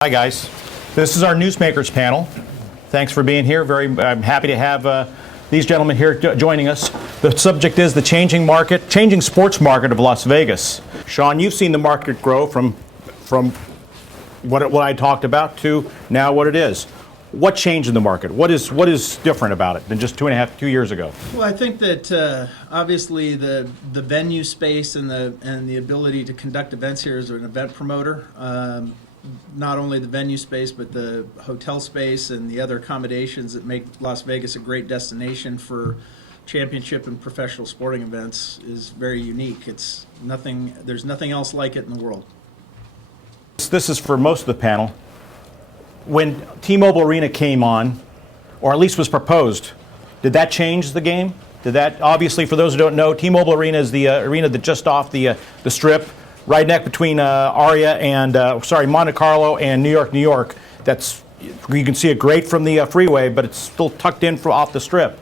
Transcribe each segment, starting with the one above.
Hi guys, this is our newsmakers panel. Thanks for being here. I'm happy to have these gentlemen here joining us. The subject is the changing sports market of Las Vegas. Sean, you've seen the market grow from what I talked about to now what it is. What changed in the market? What is different about it than just 2 years ago? Well, I think that obviously the venue space and the ability to conduct events here as an event promoter. Not only the venue space, but the hotel space and the other accommodations that make Las Vegas a great destination for championship and professional sporting events is very unique. There's nothing else like it in the world. This is for most of the panel. When T-Mobile Arena came on, or at least was proposed, did that change the game? Obviously, for those who don't know, T-Mobile Arena is the arena that just off the Strip, right neck between Monte Carlo and New York. You can see it great from the freeway, but it's still tucked in off the Strip.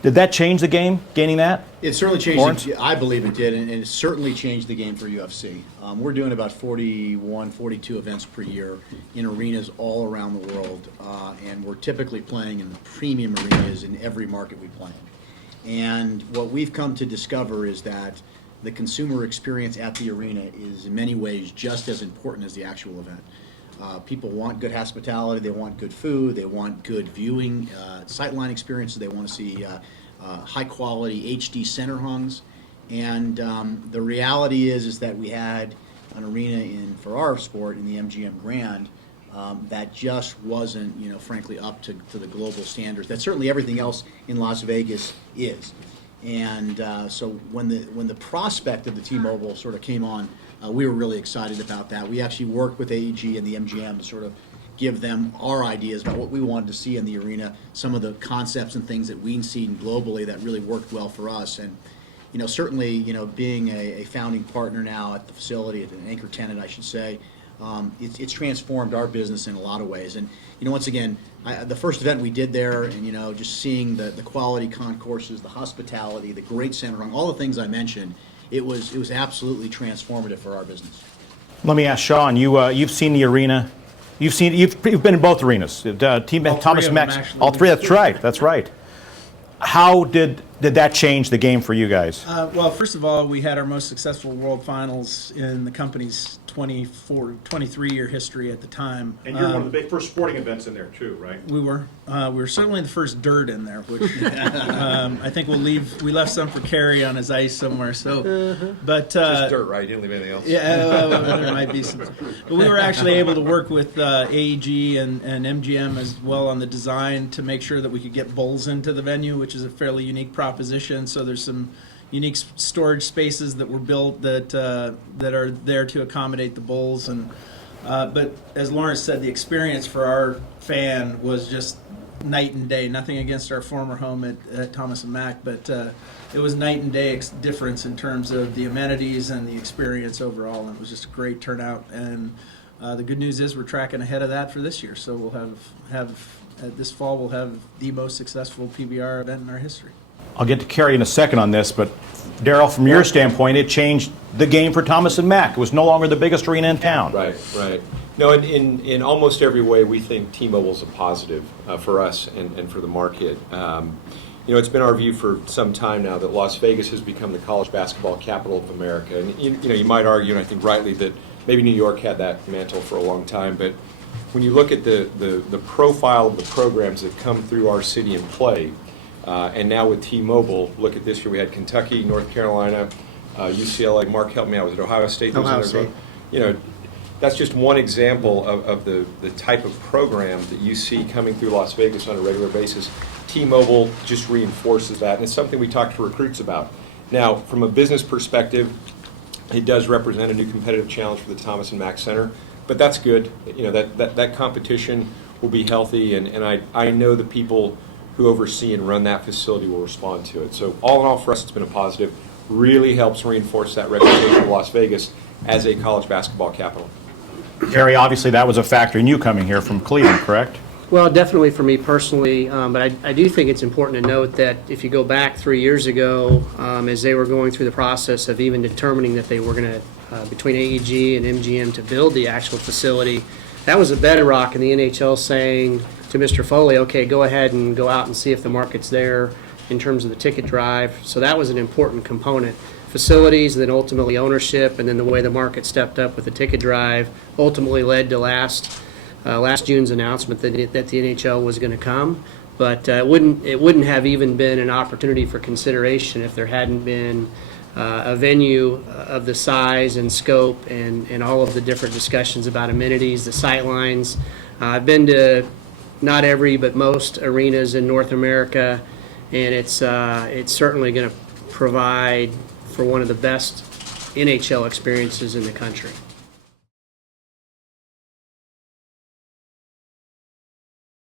Did that change the game, gaining that? It certainly changed. Lawrence? I believe it did, and it certainly changed the game for UFC. We're doing about 41, 42 events per year in arenas all around the world, and we're typically playing in the premium arenas in every market we play in. And what we've come to discover is that the consumer experience at the arena is in many ways just as important as the actual event. People want good hospitality, they want good food, they want good viewing, sightline experiences, they want to see high quality HD center hungs. And the reality is that we had an arena for our sport in the MGM Grand that just wasn't, frankly, up to the global standards that certainly everything else in Las Vegas is. And so when the prospect of the T-Mobile sort of came on, we were really excited about that. We actually worked with AEG and the MGM to sort of give them our ideas about what we wanted to see in the arena, some of the concepts and things that we'd seen globally that really worked well for us. And certainly, being a founding partner now at the facility, an anchor tenant, I should say, it's transformed our business in a lot of ways. And once again, the first event we did there, and just seeing the quality concourses, the hospitality, the great center hung, all the things I mentioned, it was absolutely transformative for our business. Let me ask Sean. You've seen the arena. You've been in both arenas. Thomas Mack. All three. That's right. That's right. How did that change the game for you guys? Well, first of all, we had our most successful World Finals in the company's 23-year history at the time. And you're one of the big first sporting events in there too, right? We were certainly the first dirt in there, which I think we left some for Kerry on his ice somewhere. So, but just dirt, right? You didn't leave anything else. Yeah, there might be some. But we were actually able to work with AEG and MGM as well on the design to make sure that we could get bulls into the venue, which is a fairly unique proposition. So there's some unique storage spaces that were built that are there to accommodate the bulls. And but as Lawrence said, the experience for our fan was just night and day. Nothing against our former home at Thomas and Mack, but it was night and day difference in terms of the amenities and the experience overall. And it was just a great turnout. And the good news is we're tracking ahead of that for this year. So we'll have this fall we'll have the most successful PBR event in our history. I'll get to Kerry in a second on this, but Darryl, from your standpoint, it changed the game for Thomas and Mack. It was no longer the biggest arena in town. Right. No, in almost every way, we think T-Mobile's a positive for us and for the market. It's been our view for some time now that Las Vegas has become the college basketball capital of America. And you might argue, and I think rightly, that maybe New York had that mantle for a long time, but when you look at the profile of the programs that come through our city and play, and now with T-Mobile, look at this year, we had Kentucky, North Carolina, UCLA. Mark, help me out. Was it Ohio State? Ohio State. That's just one example of the type of program that you see coming through Las Vegas on a regular basis. T-Mobile just reinforces that, and it's something we talk to recruits about. Now, from a business perspective, it does represent a new competitive challenge for the Thomas and Mack Center, but that's good. That competition will be healthy, and I know the people who oversee and run that facility will respond to it. So all in all, for us, it's been a positive. Really helps reinforce that reputation of Las Vegas as a college basketball capital. Kerry, obviously that was a factor in you coming here from Cleveland, correct? Well, definitely for me personally, but I do think it's important to note that if you go back 3 years ago, as they were going through the process of even determining that they were going to, between AEG and MGM, to build the actual facility, that was a bedrock in the NHL saying to Mr. Foley, okay, go ahead and go out and see if the market's there in terms of the ticket drive. So that was an important component. Facilities, and then ultimately ownership, and then the way the market stepped up with the ticket drive ultimately led to last June's announcement that the NHL was going to come. But it wouldn't have even been an opportunity for consideration if there hadn't been a venue of the size and scope and all of the different discussions about amenities, the sight lines. I've been to not every but most arenas in North America, and it's certainly going to provide for one of the best NHL experiences in the country.